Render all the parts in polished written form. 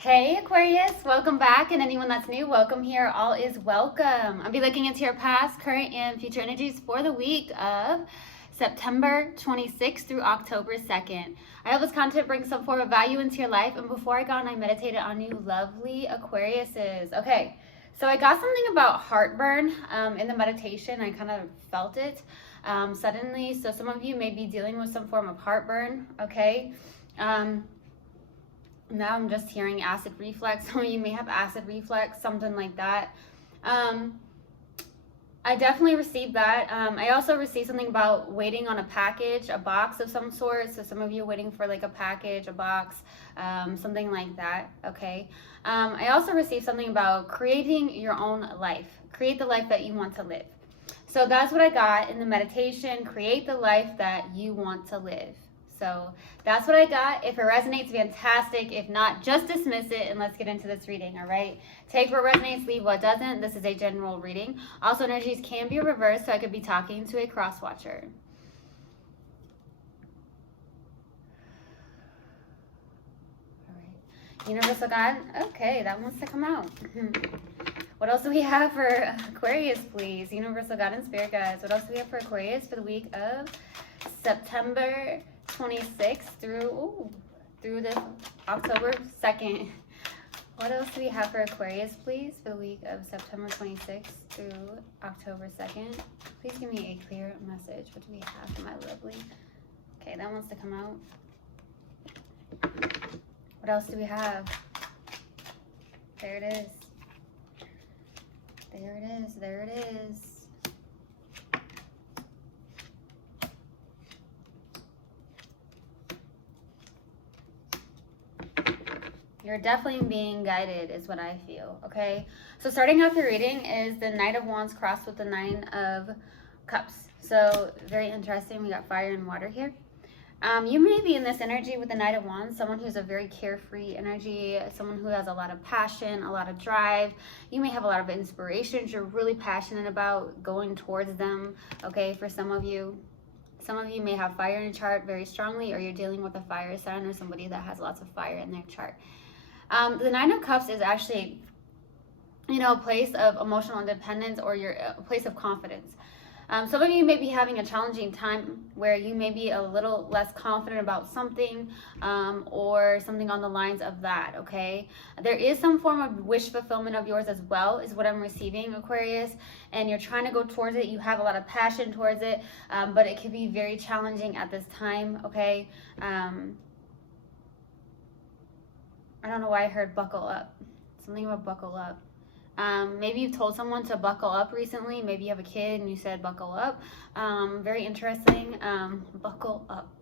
Hey Aquarius, welcome back, and anyone that's new, welcome here. All is welcome. I'll be looking into your past, current, and future energies for the week of September 26th through October 2nd. I hope this content brings some form of value into your life, and before I go on, I meditated on you lovely Aquariuses. Okay, so I got something about heartburn in the meditation. I kind of felt it suddenly, so some of you may be dealing with some form of heartburn, okay? Now I'm just hearing acid reflux. Some of you may have acid reflux, something like that. I definitely received that. I also received something about waiting on a package, a box of some sort. So some of you are waiting for like a package, a box, something like that, okay? I also received something about creating your own life. Create the life that you want to live. So that's what I got in the meditation. Create the life that you want to live. So that's what I got. If it resonates, fantastic. If not, just dismiss it and let's get into this reading, all right? Take what resonates, leave what doesn't. This is a general reading. Also, energies can be reversed, so I could be talking to a cross-watcher. All right. Universal God, okay, that wants to come out. What else do we have for Aquarius, please? Universal God and Spirit Guides. What else do we have for Aquarius for the week of September 26th through the October 2nd. What else do we have for Aquarius, please, for the week of September 26th through October 2nd? Please give me a clear message. What do we have for my lovely? Okay, that wants to come out. What else do we have? There it is. There it is. There it is. You're definitely being guided is what I feel, okay? So starting off your reading is the Knight of Wands crossed with the Nine of Cups. So very interesting. We got fire and water here. You may be in this energy with the Knight of Wands, someone who's a very carefree energy, someone who has a lot of passion, a lot of drive. You may have a lot of inspirations you're really passionate about going towards them, okay, for some of you. Some of you may have fire in your chart very strongly, or you're dealing with a fire sign or somebody that has lots of fire in their chart. The Nine of Cups is actually, a place of emotional independence or a place of confidence. Some of you may be having a challenging time where you may be a little less confident about something or something on the lines of that, okay? There is some form of wish fulfillment of yours as well is what I'm receiving, Aquarius, and you're trying to go towards it. You have a lot of passion towards it, but it can be very challenging at this time, okay? I don't know why I heard buckle up. Something about buckle up. Maybe you've told someone to buckle up recently. Maybe you have a kid and you said buckle up. Very interesting. Buckle up.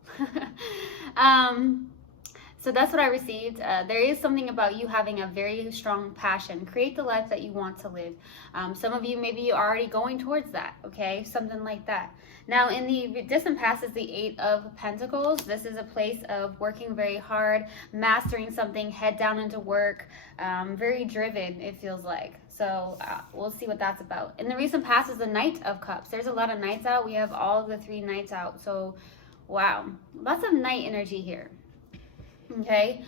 So that's what I received. There is something about you having a very strong passion. Create the life that you want to live. Some of you maybe are already going towards that, okay? Something like that. Now, in the distant past is the Eight of Pentacles. This is a place of working very hard, mastering something, head down into work, very driven, it feels like. So we'll see what that's about. In the recent past is the Knight of Cups. There's a lot of knights out. We have all of the three knights out. So, wow, lots of knight energy here. Okay,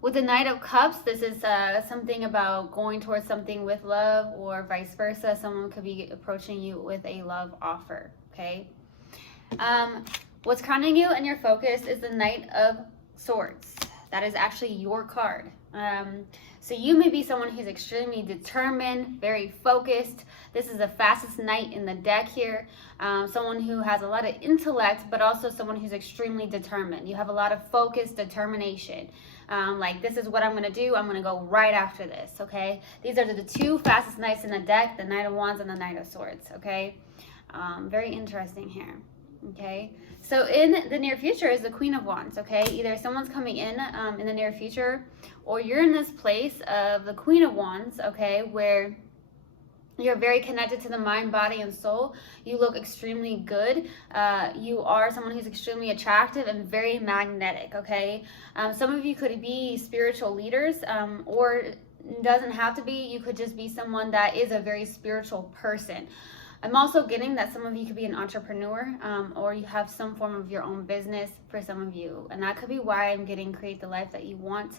with the Knight of Cups, this is something about going towards something with love or vice versa. Someone could be approaching you with a love offer, okay? What's crowning you and your focus is the Knight of Swords. That is actually your card. So you may be someone who's extremely determined, very focused. This is the fastest knight in the deck here. Someone who has a lot of intellect, but also someone who's extremely determined. You have a lot of focus, determination. Like, this is what I'm going to do. I'm going to go right after this, okay? These are the two fastest knights in the deck, the Knight of Wands and the Knight of Swords, okay? Very interesting here. Okay, so in the near future is the Queen of Wands, okay? Either someone's coming in the near future, or you're in this place of the Queen of Wands, okay, where you're very connected to the mind, body, and soul. You look extremely good. You are someone who's extremely attractive and very magnetic, okay? Some of you could be spiritual leaders, or doesn't have to be. You could just be someone that is a very spiritual person. I'm also getting that some of you could be an entrepreneur, or you have some form of your own business for some of you. And that could be why I'm getting create the life that you want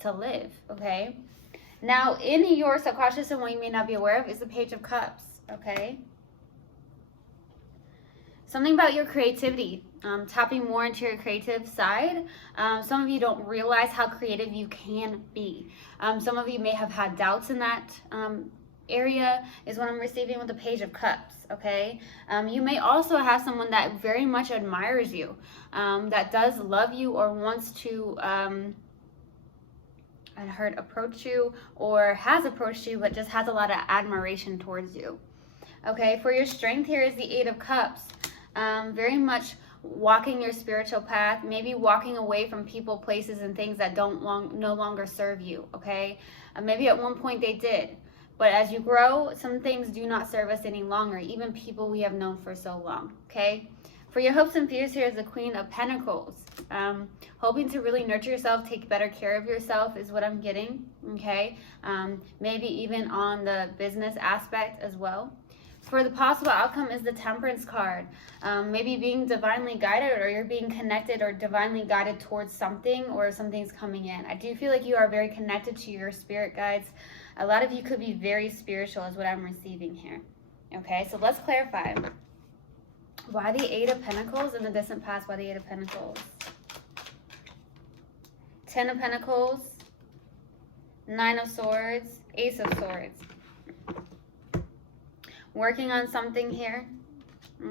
to live, okay? Now, in your subconscious, and what you may not be aware of is the Page of Cups, okay? Something about your creativity, tapping more into your creative side. Some of you don't realize how creative you can be. Some of you may have had doubts in that area, is what I'm receiving with the Page of Cups, okay? You may also have someone that very much admires you, that does love you or wants to, I heard approach you or has approached you, but just has a lot of admiration towards you. Okay, for your strength here is the Eight of Cups. Very much walking your spiritual path, maybe walking away from people, places, and things that no longer serve you, okay? Maybe at one point they did, but as you grow, some things do not serve us any longer, even people we have known for so long, okay? For your hopes and fears here is the Queen of Pentacles. Hoping to really nurture yourself, take better care of yourself is what I'm getting, okay? Maybe even on the business aspect as well. For the possible outcome is the Temperance card. Maybe being divinely guided, or you're being connected or divinely guided towards something, or something's coming in. I do feel like you are very connected to your spirit guides. A lot of you could be very spiritual is what I'm receiving here. Okay, so let's clarify. Why the Eight of Pentacles in the distant past? Why the Eight of Pentacles? Ten of Pentacles, Nine of Swords, Ace of Swords. Working on something here.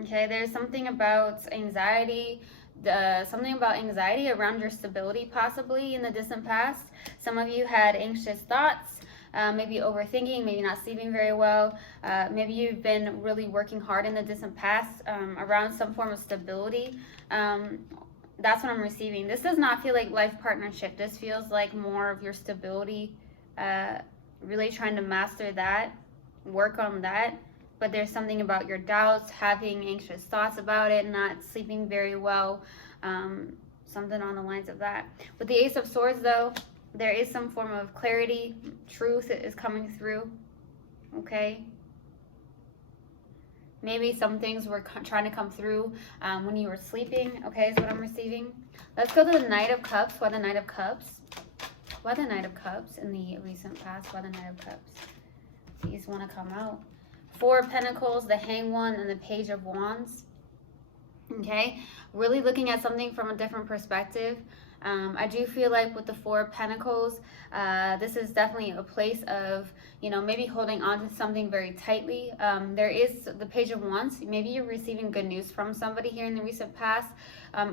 Okay, there's something about anxiety, something about anxiety around your stability possibly in the distant past. Some of you had anxious thoughts, maybe overthinking, maybe not sleeping very well. Maybe you've been really working hard in the distant past around some form of stability. That's what I'm receiving. This does not feel like life partnership. This feels like more of your stability, really trying to master that, work on that. But there's something about your doubts, having anxious thoughts about it, not sleeping very well, something on the lines of that. With the Ace of Swords, though, there is some form of clarity, truth is coming through, okay? Maybe some things were trying to come through when you were sleeping, okay, is what I'm receiving. Let's go to the Knight of Cups. Why the Knight of Cups? Why the Knight of Cups in the recent past? Why the Knight of Cups? These want to come out. Four of Pentacles, the Hanged One, and the Page of Wands. Okay, really looking at something from a different perspective. I do feel like with the Four of Pentacles, this is definitely a place of, maybe holding on to something very tightly. There is the Page of Wands. Maybe you're receiving good news from somebody here in the recent past,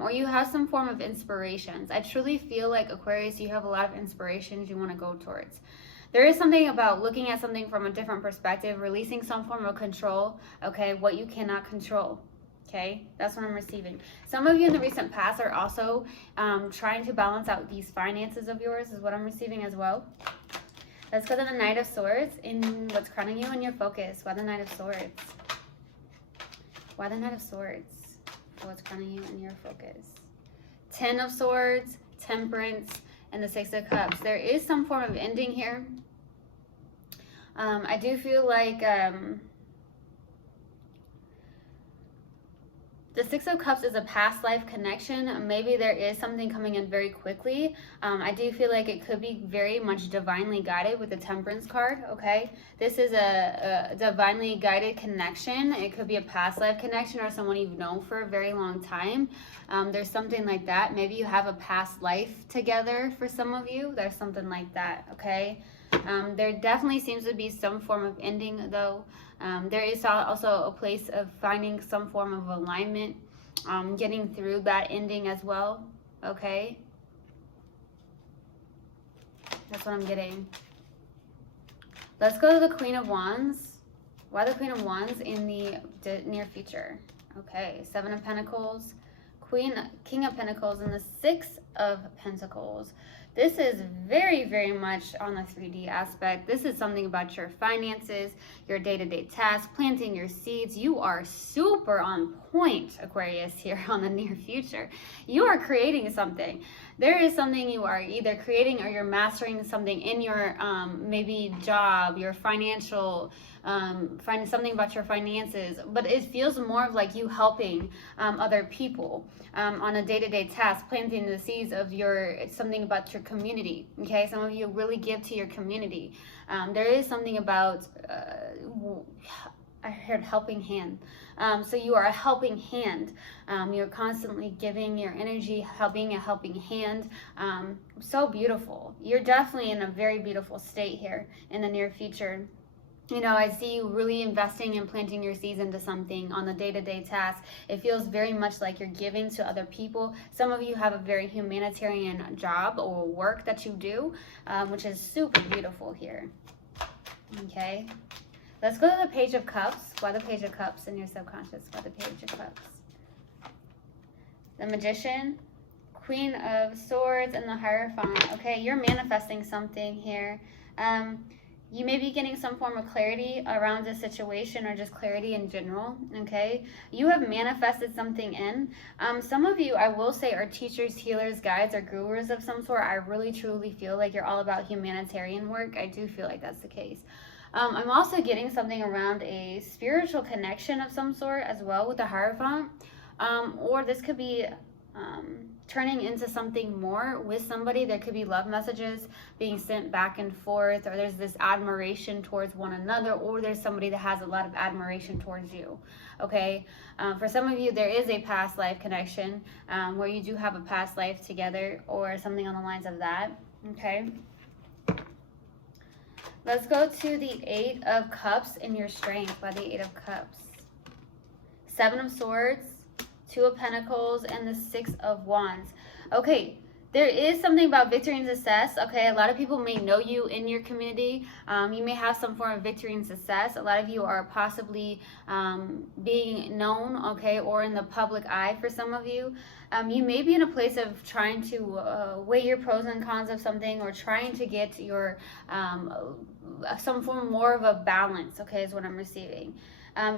or you have some form of inspirations. I truly feel like, Aquarius, you have a lot of inspirations you want to go towards. There is something about looking at something from a different perspective, releasing some form of control, okay, what you cannot control, okay? That's what I'm receiving. Some of you in the recent past are also trying to balance out these finances of yours, is what I'm receiving as well. Let's go to the Knight of Swords in what's crowning you in your focus. Why the Knight of Swords? Why the Knight of Swords for what's crowning you in your focus? Ten of Swords, Temperance, and the Six of Cups. There is some form of ending here. I do feel like the Six of Cups is a past life connection. Maybe there is something coming in very quickly. I do feel like it could be very much divinely guided with the Temperance card, okay? This is a divinely guided connection. It could be a past life connection or someone you've known for a very long time. There's something like that. Maybe you have a past life together for some of you. There's something like that, okay? There definitely seems to be some form of ending, though. There is also a place of finding some form of alignment, getting through that ending as well, okay? That's what I'm getting. Let's go to the Queen of Wands. Why the Queen of Wands in the near future? Okay, Seven of Pentacles, King of Pentacles, and the Six of Pentacles. This is very, very much on the 3D aspect. This is something about your finances, your day-to-day tasks, planting your seeds. You are super on point, Aquarius, here on the near future. You are creating something. there is something you are either creating or you're mastering something in your maybe job, your financial, finding something about your finances, but it feels more of like you helping other people on a day-to-day task, planting the seeds of something about your community. Okay, some of you really give to your community. There is something about I heard helping hand. So you are a helping hand. You're constantly giving your energy, being a helping hand. So beautiful. You're definitely in a very beautiful state here in the near future. You know, I see you really investing and planting your seeds into something on the day-to-day task. It feels very much like you're giving to other people. Some of you have a very humanitarian job or work that you do, which is super beautiful here. Okay. Let's go to the Page of Cups. Why the Page of Cups in your subconscious? Why the Page of Cups? The Magician, Queen of Swords, and the Hierophant. Okay, you're manifesting something here. You may be getting some form of clarity around this situation or just clarity in general, okay? You have manifested something in. Some of you, I will say, are teachers, healers, guides, or gurus of some sort. I really, truly feel like you're all about humanitarian work. I do feel like that's the case. I'm also getting something around a spiritual connection of some sort as well with the Hierophant. Or this could be turning into something more with somebody. There could be love messages being sent back and forth, or there's this admiration towards one another, or there's somebody that has a lot of admiration towards you. Okay, for some of you, there is a past life connection where you do have a past life together or something on the lines of that. Okay. Let's go to the Eight of Cups in your strength by the Eight of Cups. Seven of Swords, Two of Pentacles, and the Six of Wands. Okay, there is something about victory and success. Okay, a lot of people may know you in your community. You may have some form of victory and success. A lot of you are possibly being known, okay, or in the public eye for some of you. You may be in a place of trying to weigh your pros and cons of something, or trying to get your some form more of a balance, okay, is what I'm receiving.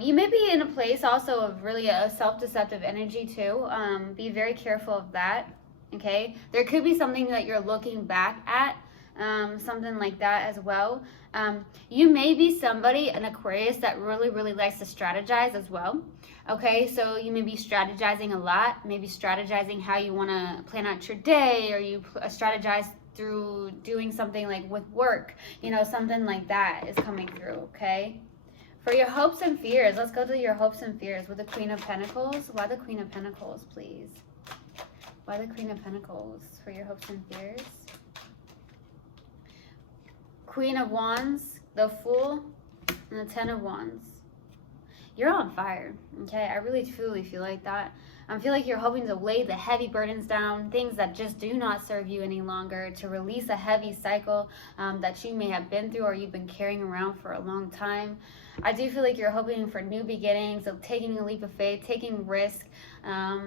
You may be in a place also of really a self-deceptive energy too. Be very careful of that, okay? There could be something that you're looking back at, something like that as well. You may be somebody, an Aquarius, that really, really likes to strategize as well. Okay, so you may be strategizing a lot, maybe strategizing how you want to plan out your day, or you strategize through doing something like with work, you know, something like that is coming through, okay? For your hopes and fears, let's go to your hopes and fears with the Queen of Pentacles. Why the Queen of Pentacles, please? Why the Queen of Pentacles for your hopes and fears? Queen of Wands, the Fool, and the Ten of Wands. You're on fire, okay? I really truly feel like that. I feel like you're hoping to lay the heavy burdens down, things that just do not serve you any longer, to release a heavy cycle that you may have been through or you've been carrying around for a long time. I do feel like you're hoping for new beginnings, of taking a leap of faith, taking risk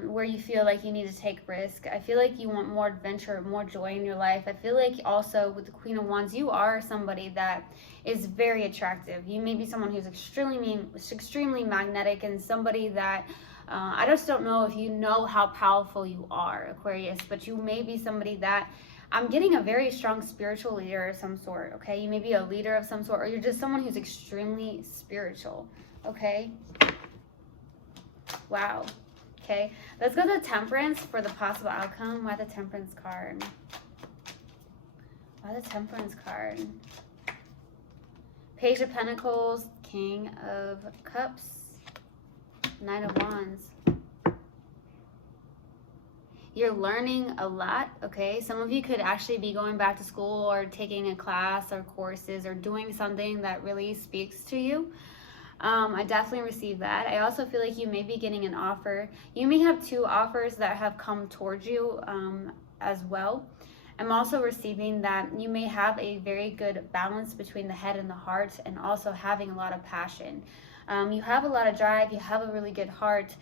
where you feel like you need to take risk. I feel like you want more adventure, more joy in your life. I feel like also with the Queen of Wands, you are somebody that is very attractive. You may be someone who's extremely magnetic, and somebody that I just don't know if you know how powerful you are, Aquarius, but you may be somebody that I'm getting a very strong spiritual leader of some sort, okay? You may be a leader of some sort, or you're just someone who's extremely spiritual, okay? Wow. Okay, let's go to Temperance for the possible outcome. Why the Temperance card? Why the Temperance card? Page of Pentacles, King of Cups, Nine of Wands. You're learning a lot, okay? Some of you could actually be going back to school or taking a class or courses or doing something that really speaks to you. I definitely received that. I also feel like you may be getting an offer. You may have two offers that have come towards you as well. I'm also receiving that you may have a very good balance between the head and the heart, and also having a lot of passion. You have a lot of drive. You have a really good heart.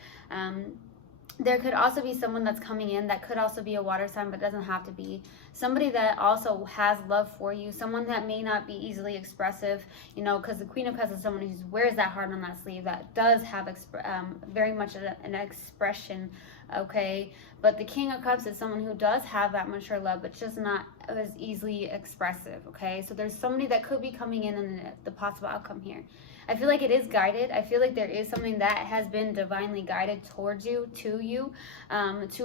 there could also be someone that's coming in that could also be a water sign, but doesn't have to be. Somebody that also has love for you, someone that may not be easily expressive, you know, because the Queen of Cups is someone who wears that heart on that sleeve, that does have very much an expression, okay? But the King of Cups is someone who does have that mature love, but just not as easily expressive, okay? So there's somebody that could be coming in the possible outcome here. I feel like it is guided. I feel like there is something that has been divinely guided towards you, to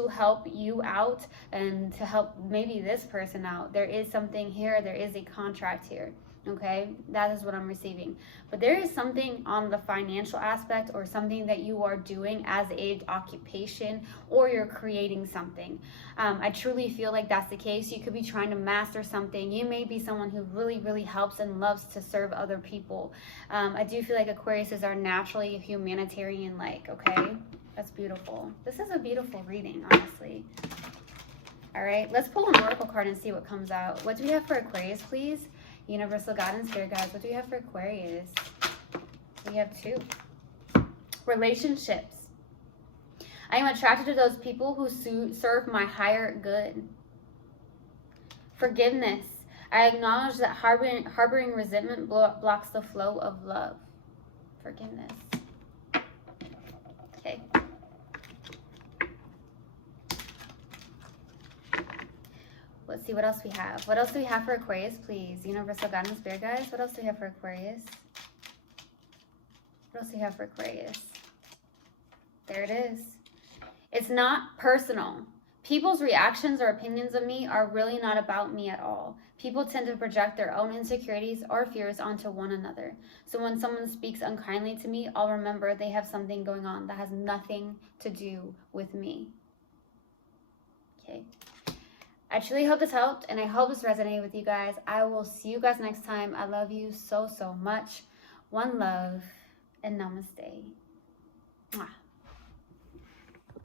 help you out and to help maybe this person out. There is something here. There is a contract here. Okay, that is what I'm receiving. But there is something on the financial aspect, or something that you are doing as a occupation, or you're creating something. I truly feel like that's the case. You could be trying to master something. You may be someone who really, really helps and loves to serve other people. I do feel like Aquariuses are naturally humanitarian-like, okay? That's beautiful. This is a beautiful reading, honestly. All right, let's pull an oracle card and see what comes out. What do we have for Aquarius, please? Universal God and Spirit Guides, what do we have for Aquarius? We have 2. Relationships. I am attracted to those people who serve my higher good. Forgiveness. I acknowledge that harboring resentment blocks the flow of love. Forgiveness. Okay. Let's see what else we have. What else do we have for Aquarius, please? Universal God and Spirit Guides. What else do we have for Aquarius? What else do we have for Aquarius? There it is. It's not personal. People's reactions or opinions of me are really not about me at all. People tend to project their own insecurities or fears onto one another. So when someone speaks unkindly to me, I'll remember they have something going on that has nothing to do with me. Okay. I truly hope this helped, and I hope this resonated with you guys. I will see you guys next time. I love you so, so much. One love, and namaste. Mwah.